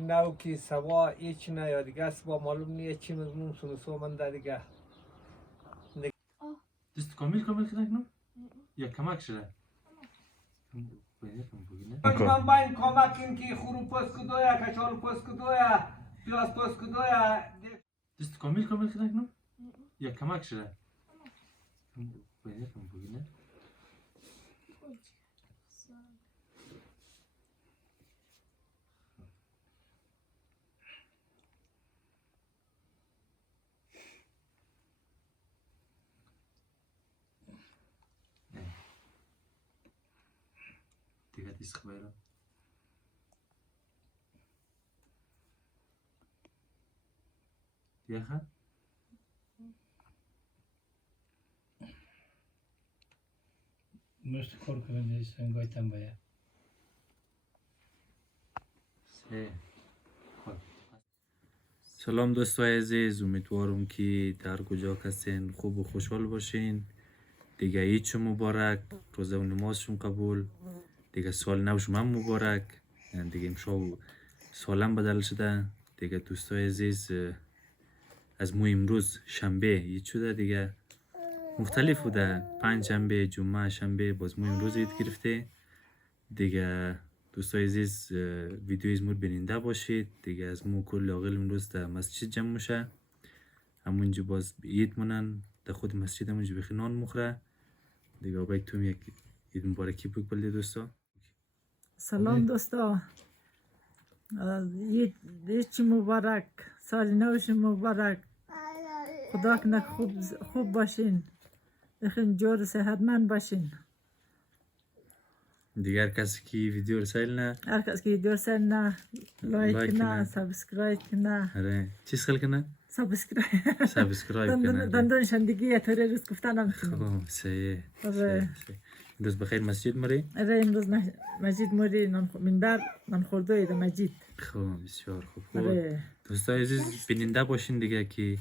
نو کی سوا هیچ نه یا دیگه با معلوم نیست چی مضمون سنوسو من در دیگه دست کامل کنم یا کمک شده من باید کمک این که خورو پس کدویا کچال پس کدویا پیاز پس کدویا دست کامل کنم یا کمک شده دیگه دیست خبره دیگه خواهد مشت کار کنید سنگای تنبایه سلام دوستای عزیز، امیدوارم که در کجا هستین خوب و خوشحال باشین. دیگه عید مبارک، روزه و نمازشون قبول، دیگه سال نوشم هم مبارک. دیگه امشب سالم بدل شده. دیگه دوستای عزیز از مو امروز شنبه عید شده دیگه، مختلف بوده، پنج شنبه، جمعه، شنبه، باز مو امروز عید گرفته دیگه. دوستای عزیز ویدیو از مو بیننده باشید دیگه. از مو کل عاقل امروز در مسجد جمع میشه، همونجا باز عید منن در خود مسجد، همونجا بخی نان مخوره دیگه. باید توم یک عید مبارکی بگید دوستا. سلام دوستا، عید مبارک، سال نوش مبارک. خدا کنه خوب باشین، بخین جور صحتمند باشین. دیگه هر کسی که ویدیو رسایل نه لایک نه، سابسکرایب کنه. آره چیز خیلی کنه؟ سابسکرایب کنه. دندونشان دیگه طوری روز گفتن هم کنه. صحیح. آره امروز بخیر مسجد مری؟ آره امروز مسجد مری، منبر نان خورده مسجد. خب بسیار خوب. آره دوستای عزیز بیننده باشین دیگه که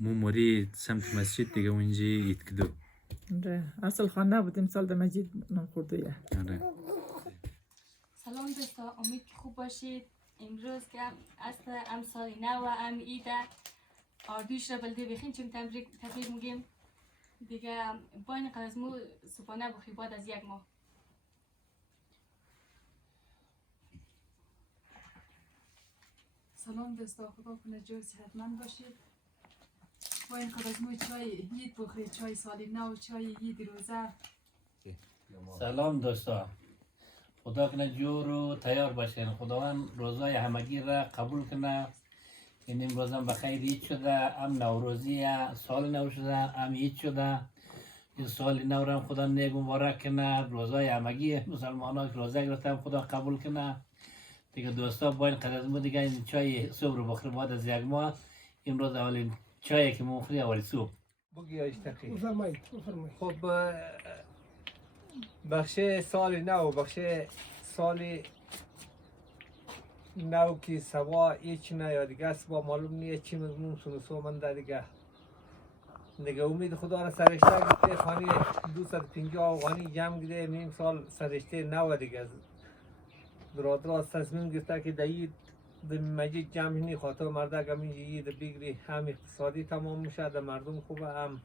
مو مری سمت مسجد دیگه اونجا عید کدو. آره اصل خانه بودیم سال در مسجد نان خورده. آره سلام دوستا، امید که خوب باشید. امروز که اصل ام سال نو و ام ایده آردوش را بلده بخین چون تبریک میگیم دیگه. با این قرزمو صبحانه بخی بعد از یک ماه. سلام دوستا، خدا کنه جور صحتمند باشید. با این قرزمو چای عید بخورید، چای سال نو، چای عید روزه. سلام دوستا، خدا کنه جور و تیار باشین. خداوند روزای همگی را قبول کنه. این امروز هم بخیر عید شده، ام نوروزیه، سال نو شده، ام عید شده. این سال نو را خدا نیک مبارک کنه. روزای همگی مسلمان ها که روزه گرفتن خدا قبول کنه دیگه. دوستا با این قدر دیگه این چای صبح رو بخیر بعد از یک ماه. امروز اولین چایی که مخوری اول صبح. بگی اشتقی خب بخش سال نو، بخش سال نو که سوا هیچ نه یا دیگه با معلوم نیست چی مضمون سنوسو من در دیگه امید خدا را سرشته گفته خانی 250 افغانی جمع گیره نیم سال سرشته نو دیگه. درادرا تصمیم گرفته که دهید در مجید جمع نی خاطر مرده که همین عید بگیری، هم اقتصادی تمام میشه، در مردم خوبه، هم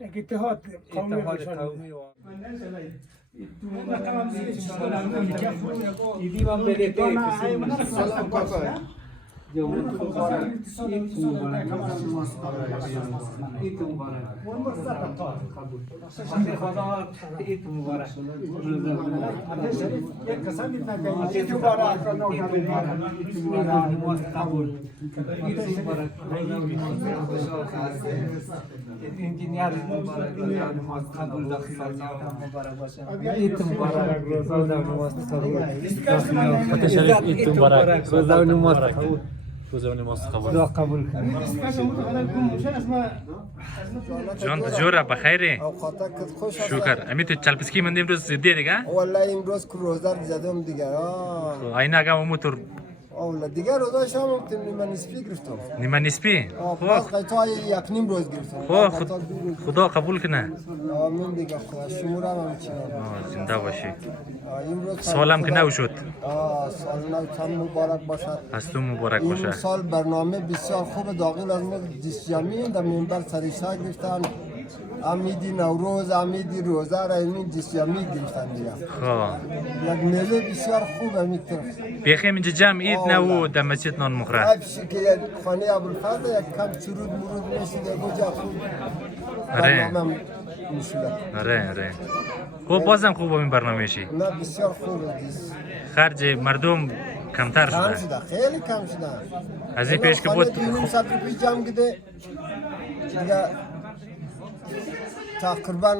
یک اتحاد قومی ایدی من بلیته عید مبارک. روزه و نماز دعا قبول جان جوره بخیری؟ شکر. امی تو چلپسکی مندی امروز زدی دیگه؟ والله امروز که روزه زدم دیگه. این اگه موتور اولا دیگر روزایش هم نیمه نصفی گرفتم. نیمه نسبی باز قطعه یک نیم روز گرفتم. خدا قبول کنه. آمین دیگه خدا شموره هم چیه. زنده باشی. امروز سالم که نو شد. سال نو تام مبارک باشد. از تو مبارک این باشه. سال برنامه بسیار خوب داخل از ما جسیمی در منبر سریشا گرفتن. امیدی نوروز امیدی روزه را این جسیمی گرفتن دیگه. یک میله بسیار خوب امیدتر. بخیم اینجا جمع اید نو در مسجد نان مخره. افشی که یک خانه ابوالفضل یک کم چرود مرود میشید یک جا خوب. برنامه میشود. آره. خوب بازم خوب این برنامه شی. نه بسیار خوب است. خرج مردم کمتر شده. کم شده خیلی کم شده. از این پیش که بود. خانه 200 روپیه جمع کده دیگه تقریبا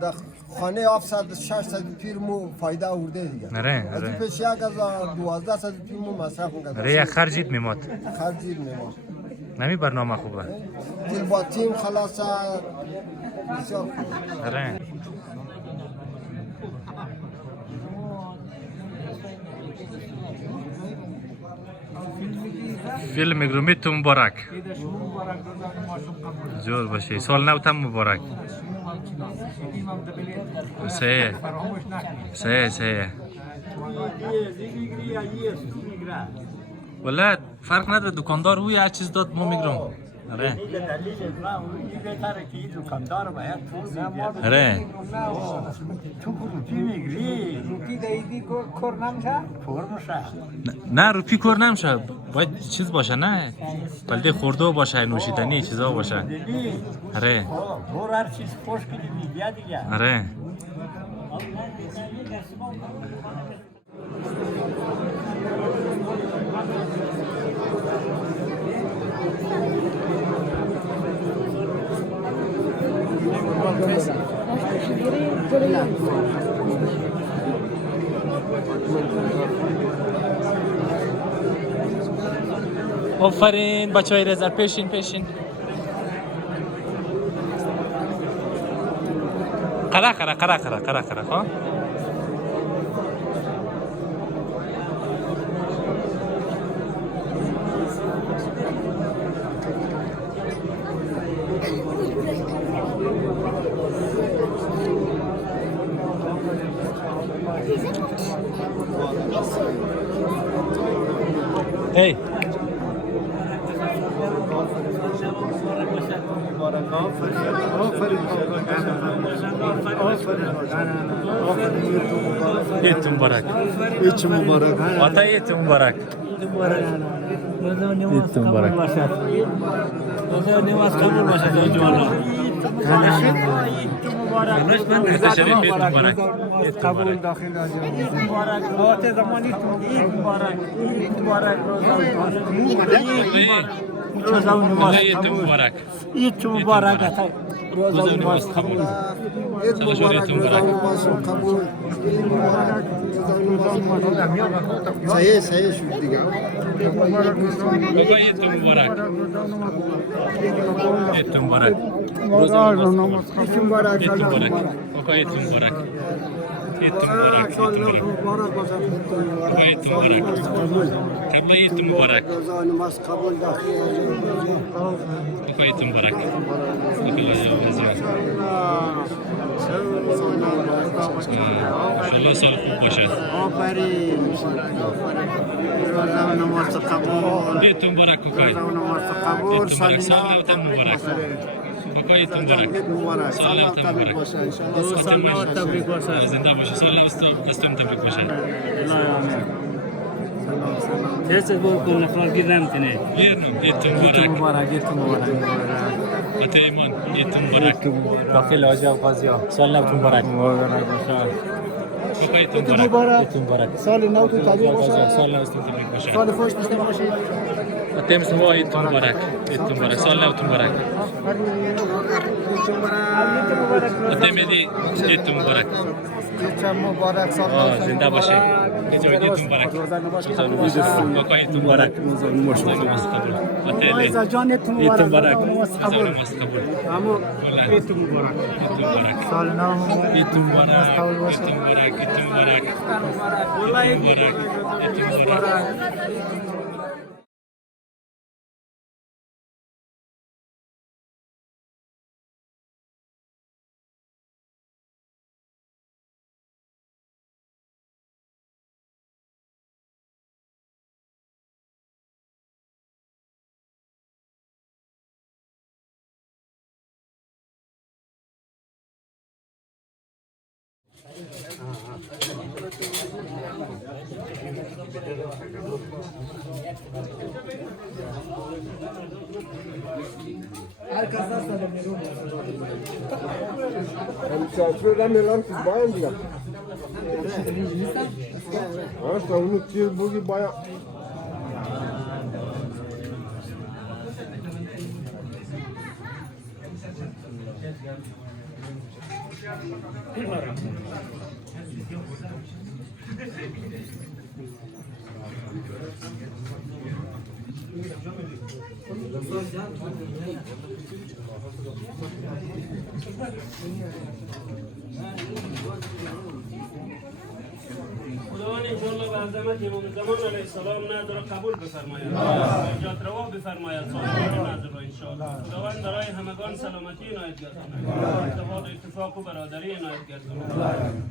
در خانه 700-600 پیر مو فایده آورده دیگه. آره. از این پیش 1000-1200 پیر مو مصرف می‌کنه. آره خرجید میماد. خرجید میماد. نمی برنامه خوبه. دل با تیم خلاص بسیار خوب. آره. فیلم گرومیت مبارک. زور باشی. سال نو تم مبارک. سه. ولی فرق نداره دکاندار روی هر چیز داد ما میگرم. آره. آره. نه روپی کور نمیشه. باید چیز باشه نه. بلده خورده باشه نوشیدنی چیزا باشه. آره. آره. آفرین بچه‌های رزر پیشین قره ها Hey. Eid Mubarak. Eid Mubarak. Ata Eid Mubarak. Eid Mubarak. تشریف Eid Mubarak. قبول داخل اید مبارک زمانی اید مبارک روزه و نماز Eid Mubarak. اید مبارک روزه و نماز قبول. عید مبارک روزه و نماز قبول. صحیح شد دیگه. Eid Mubarak. Eid Mubarak. روزه و نماز عید مبارک. Eid Mubarak. Eid Mubarak. Eid Mubarak. مبارک باشد. Eid Mubarak. Eid Mubarak. روزه و نماز قبول داخل. Eid Mubarak. انشالله سال خوب باشه. آفرین. روزه و نماز قبول. Eid Mubarak. روزه و نماز قبول. سال نو مبارک. Eid Mubarak. مبارک. سال نو تبریک باشه ان شاء الله. سال نو تبریک باشه. زنده باشه. سال نو استم تبریک باشه. تست بکن نفر گیرم کنه. Eid Mubarak. Eid Mubarak. ایمان Eid Mubarak. داخل آجا قاضیا سال نو مبارک. Eid Mubarak. سال نو تو تبریک باشه. سال نو استم تبریک باشه. سال خوش داشته باشید. تیم سوا Eid Mubarak. Eid Mubarak. سال نو مبارک. تیمدی Eid Mubarak. مبارک سال زنده باشه. Eid Mubarak. Eid Mubarak. ایزا جان Eid Eid مبارک. Mubarak. اما Eid مبارک. سال نو Eid Mubarak. قبول باشه. Eid Mubarak. والله Misafir emirler ki bayan diyor. Aslında onu tür bugi bayan. خداوند انشاءالله به عظمت امام زمان علیه السلام نذر را قبول بفرماید حاجات روا بفرماید سالها را نذر را انشاءالله خداوند برای همگان سلامتی عنایت گرداند اتفاق و برادری عنایت گرداند